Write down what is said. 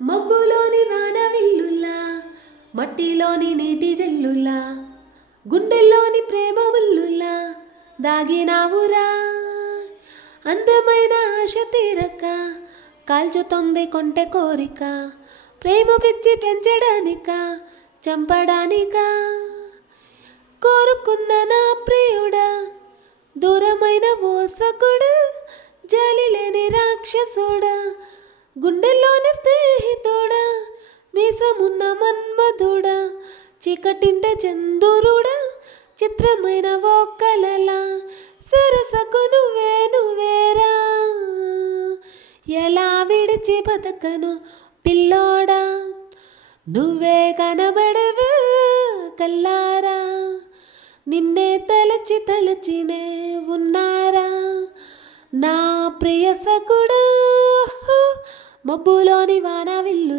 మబ్బులోని వాన విల్లుల్లా, మట్టిలోని నీటి జల్లుల్లా, గుండెల్లోని ప్రేమ ముల్లుల్లా దాగినావురా. అందమైన ఆశ తీరక కాల్చుతోంది కొంటె కోరిక, ప్రేమ పిచ్చి పెంచడానిక చంపడానిక. కోరుకున్న నా ప్రియుడా, దూరమైన ఓసకుడా, జాలి లేని రాక్షసుడా, గుండెల్లోని స్నేహితుడా, మీసమున్న మన్మధుడా, చీకటింట చందురుడా, చిత్రమైన ఓ కలలా, సరసకు నువ్వే నువ్వేరా. ఎలా విడిచి బతకను పిల్లోడా, నువ్వే కనబడవా కల్లారా. నిన్నే తలచి తలచినే ఉన్నారా నా ప్రియ సకుడా. మబ్బులోని వాన విల్లు